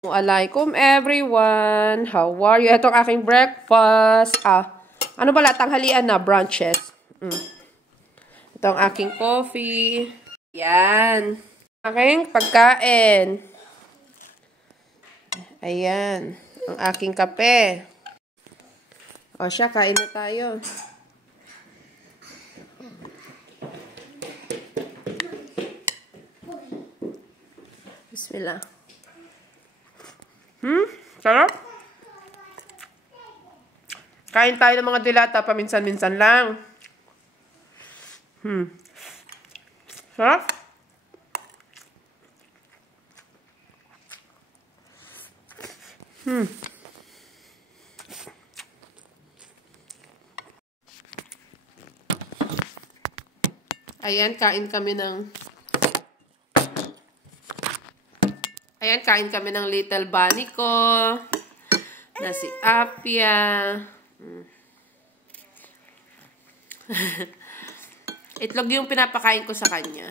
Assalamualaikum everyone. How are you? Ito ang aking breakfast. Ano pala? Tanghalian na. Brunches. Ito ang aking coffee. Yan. Aking pagkain. Ayan. Ang aking kape. O siya, kain na tayo. Bismillah. Sarap? Kain tayo ng mga dilata paminsan-minsan lang. Sarap? Ayan, kain kami ng little bunny ko. Na si Apia. Itlog yung pinapakain ko sa kanya.